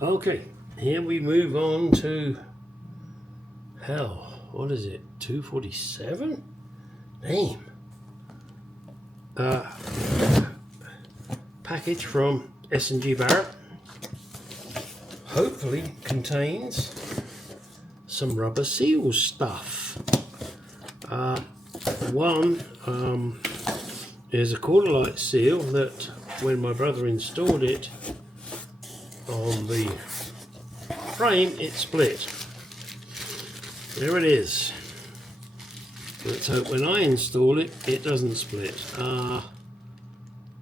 Okay, here we move on to hell. What is it? 247? Name. Package from S&G Barrett. Hopefully contains some rubber seal stuff. One is a quarter light seal that when my brother installed it on the frame, it split. There it is. Let's hope when I install it, it doesn't split.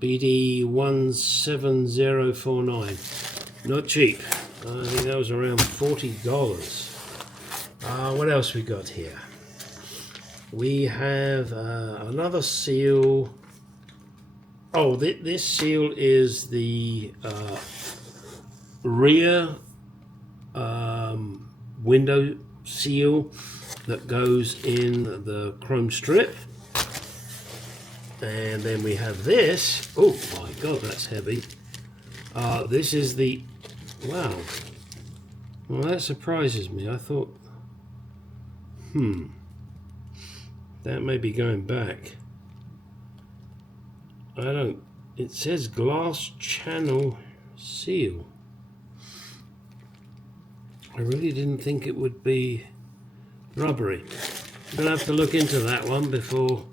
BD17049. Not cheap. I think that was around $40. What else we got here? We have another seal. Oh, this seal is the rear window seal that goes in the chrome strip. And then we have this. Oh my god, that's heavy. This is the, wow, well, that surprises me. I thought, that may be going back. I don't, it says glass channel seal. I really didn't think it would be rubbery. We'll have to look into that one before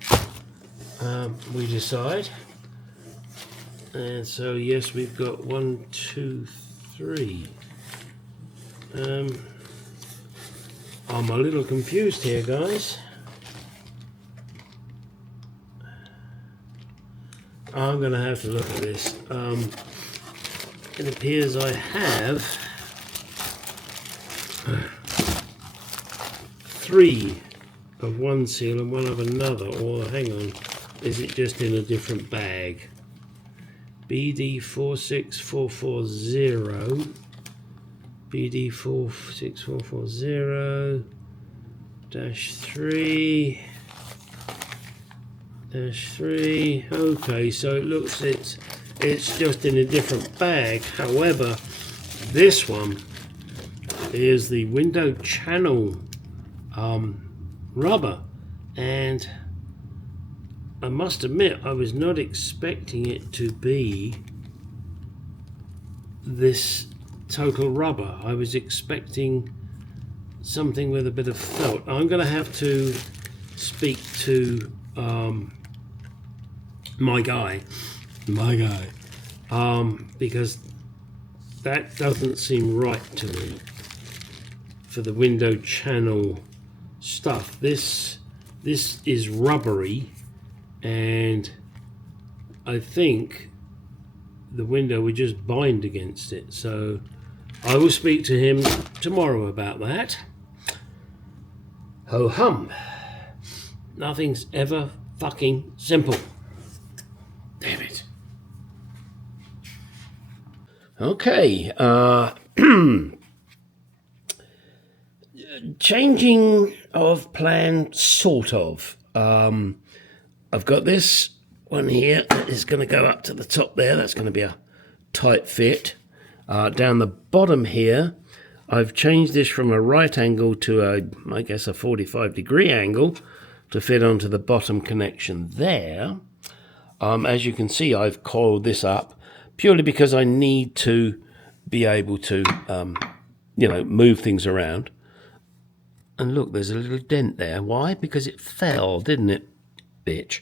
we decide. And so yes, we've got 1, 2, 3. I'm a little confused here, guys. I'm going to have to look at this. It appears I have 3 of one seal and 1 of another. Or hang on, is it just in a different bag? BD46440, BD46440 -3. Okay, so it looks it's just in a different bag. However, this one is the window channel rubber, and I must admit I was not expecting it to be this total rubber. I was expecting something with a bit of felt. I'm going to have to speak to my guy, because that doesn't seem right to me for the window channel stuff. This is rubbery, and I think the window would just bind against it. So I will speak to him tomorrow about that. Ho hum. Nothing's ever fucking simple. Damn it. Okay. Changing of plan, sort of. I've got this one here that is going to go up to the top there. That's going to be a tight fit. Down the bottom here, I've changed this from a right angle to I guess a 45-degree angle to fit onto the bottom connection there. As you can see, I've coiled this up purely because I need to be able to, move things around. And look, there's a little dent there. Why? Because it fell, didn't it, bitch?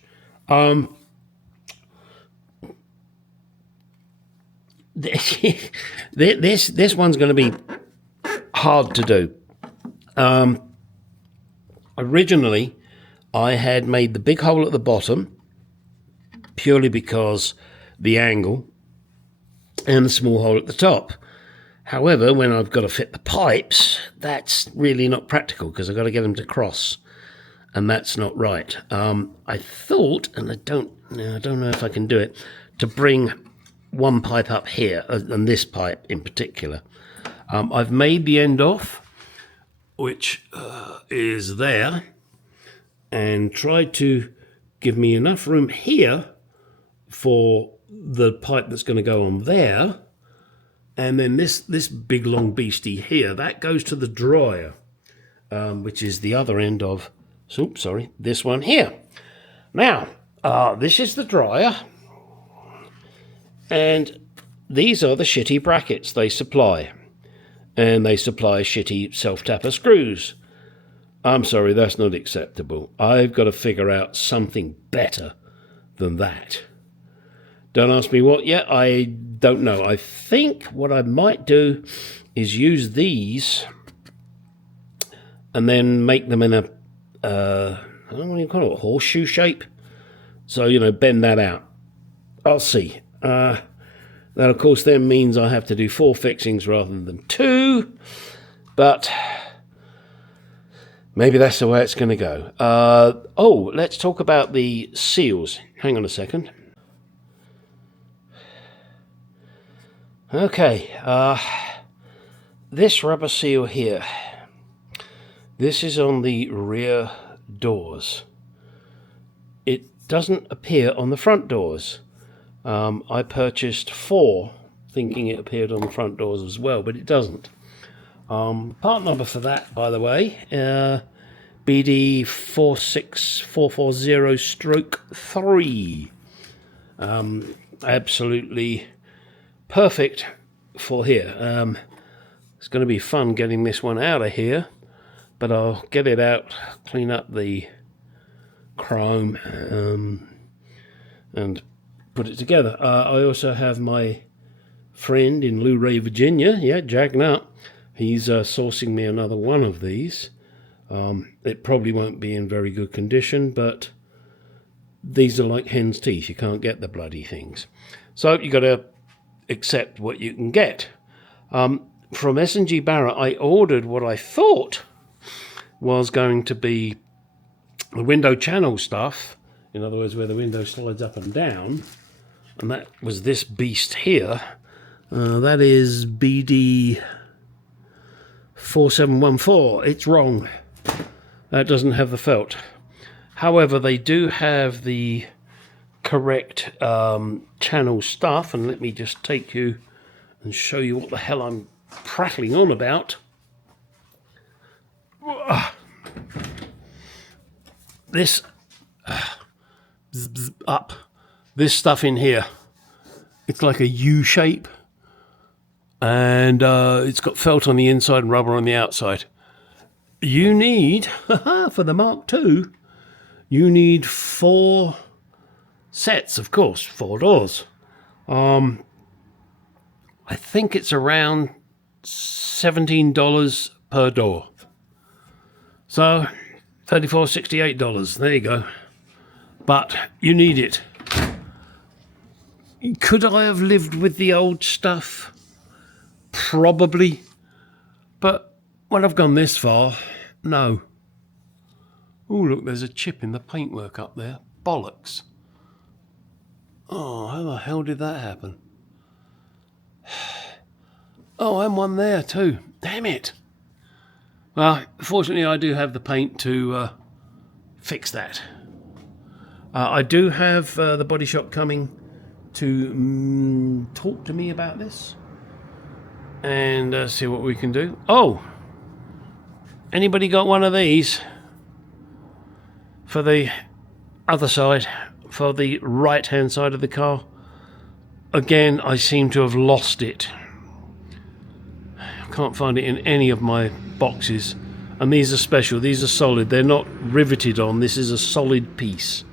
This one's going to be hard to do. Originally, I had made the big hole at the bottom purely because the angle, and the small hole at the top. However, when I've got to fit the pipes, that's really not practical because I've got to get them to cross, and that's not right. I thought, and I don't know if I can do it, to bring one pipe up here, and this pipe in particular. I've made the end off, which is there, and tried to give me enough room here for the pipe that's going to go on there, And then this big long beastie here, that goes to the dryer, which is the other end of, oops, sorry, this one here. Now, this is the dryer, and these are the shitty brackets they supply. And they supply shitty self-tapper screws. I'm sorry, that's not acceptable. I've got to figure out something better than that. Don't ask me what yet, I don't know. I think what I might do is use these and then make them in a, I don't know what you call it, horseshoe shape. So, you know, bend that out. I'll see. That, of course, then means I have to do 4 fixings rather than 2. But maybe that's the way it's going to go. Oh, let's talk about the seals. Hang on a second. Okay, this rubber seal here, this is on the rear doors. It doesn't appear on the front doors. I purchased 4 thinking it appeared on the front doors as well, but it doesn't. Part number for that, by the way, BD 46440-3. Absolutely perfect for here. It's going to be fun getting this one out of here, but I'll get it out, clean up the chrome, and put it together. I also have my friend in Luray, Virginia, Jaguar. He's sourcing me another one of these. It probably won't be in very good condition, but these are like hen's teeth. You can't get the bloody things. So you got to accept what you can get. From S&G Barrett, I ordered what I thought was going to be the window channel stuff, in other words, where the window slides up and down, and that was this beast here. That is BD 4714. It's wrong. That doesn't have the felt. However, they do have the correct channel stuff, and let me just take you and show you what the hell I'm prattling on about. This up, this stuff in here, it's like a U shape, and it's got felt on the inside and rubber on the outside. You need, for the Mark II, you need 4 sets, of course, 4 doors. I think it's around $17 per door. So $34, $68. There you go. But you need it. Could I have lived with the old stuff? Probably. But when I've gone this far, no. Oh, look, there's a chip in the paintwork up there. Bollocks. Oh, how the hell did that happen? Oh, and one there too. Damn it. Well, fortunately I do have the paint to fix that. I do have the body shop coming to talk to me about this and see what we can do. Oh, anybody got one of these for the other side, for the right hand side of the car? Again, I seem to have lost it. I can't find it in any of my boxes, and these are special. These are solid. They're not riveted on. This is a solid piece.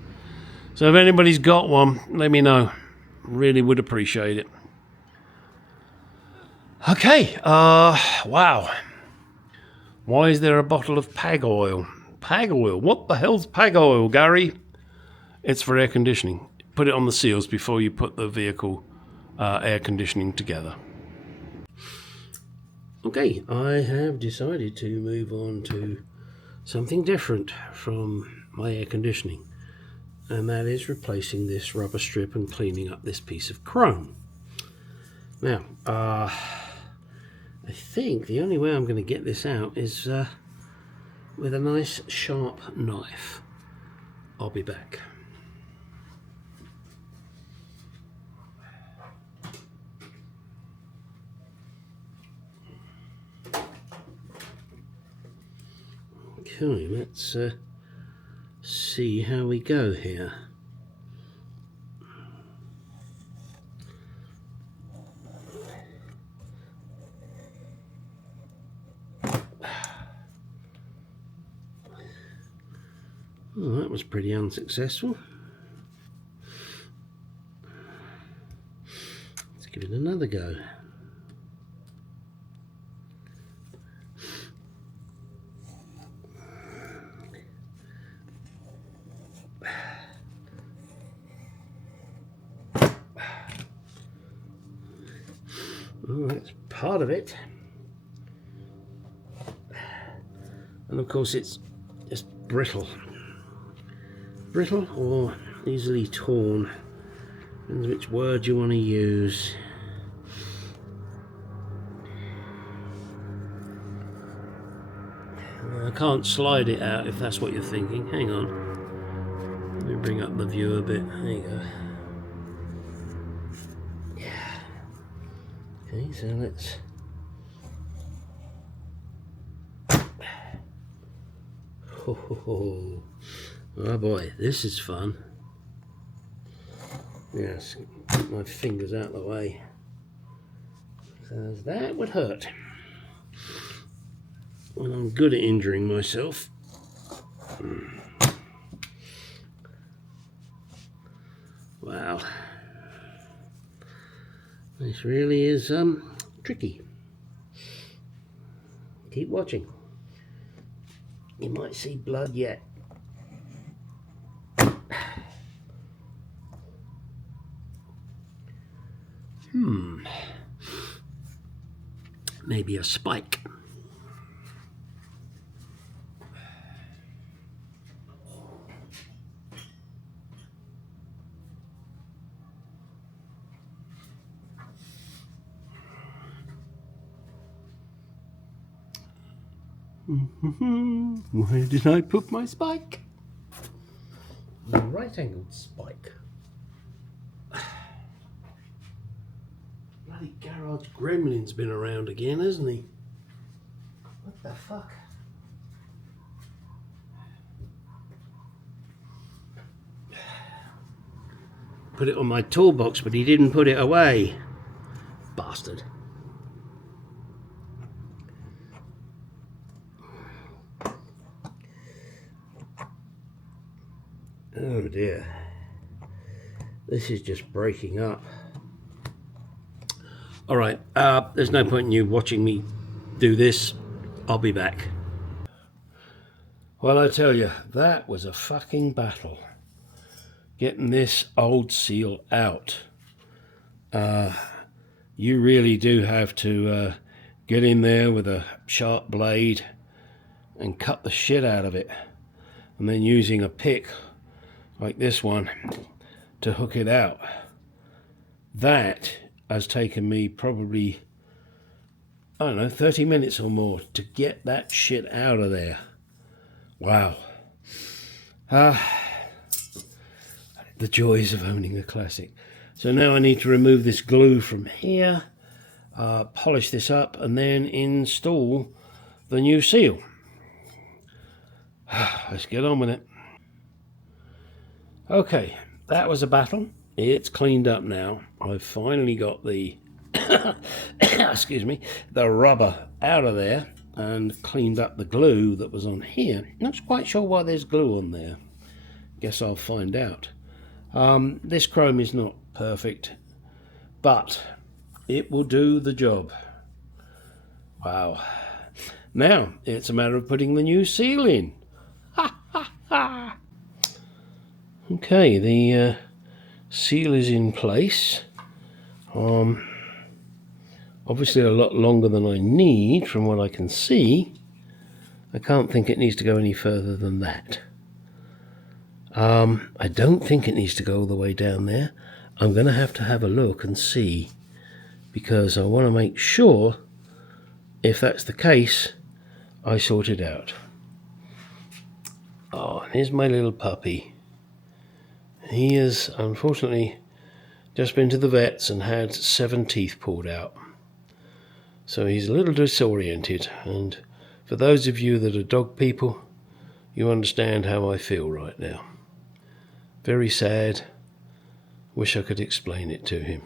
So if anybody's got one, let me know. Really would appreciate it. Okay, wow. Why is there a bottle of Pag oil? Pag oil? What the hell's Pag oil, Gary? It's for air conditioning. Put it on the seals before you put the vehicle air conditioning together. Okay, I have decided to move on to something different from my air conditioning, and that is replacing this rubber strip and cleaning up this piece of chrome. Now, I think the only way I'm going to get this out is with a nice sharp knife. I'll be back. Okay, let's see how we go here. Oh, that was pretty unsuccessful. Let's give it another go. Oh, that's part of it. And of course it's just brittle. Brittle or easily torn. Depends which word you want to use. I can't slide it out if that's what you're thinking. Hang on. Let me bring up the view a bit. There you go. Yeah. Okay, so let's... Oh boy, this is fun. Yes, get my fingers out of the way, because that would hurt. Well, I'm good at injuring myself. Wow. This really is tricky. Keep watching. You might see blood yet. Maybe a spike. Where did I put my spike? The right-angled spike. Bloody garage gremlin's been around again, hasn't he? What the fuck? Put it on my toolbox, but he didn't put it away. Bastard. Oh dear. This is just breaking up. Alright, there's no point in you watching me do this. I'll be back. Well, I tell you, that was a fucking battle. Getting this old seal out. You really do have to get in there with a sharp blade and cut the shit out of it. And then using a pick like this one to hook it out. That has taken me probably, I don't know, 30 minutes or more to get that shit out of there. Wow. The joys of owning a classic. So now I need to remove this glue from here, polish this up, and then install the new seal. Let's get on with it. Okay, that was a battle. It's cleaned up now. I've finally got the excuse me, the rubber out of there and cleaned up the glue that was on here. Not quite sure why there's glue on there. Guess I'll find out. This chrome is not perfect, but it will do the job. Wow. Now it's a matter of putting the new seal in. Okay, the seal is in place. Obviously a lot longer than I need from what I can see. I can't think it needs to go any further than that. I don't think it needs to go all the way down there. I'm going to have a look and see, because I want to make sure, if that's the case, I sort it out. Oh, here's my little puppy. He has unfortunately just been to the vets and had 7 teeth pulled out. So he's a little disoriented, and for those of you that are dog people, you understand how I feel right now. Very sad. Wish I could explain it to him.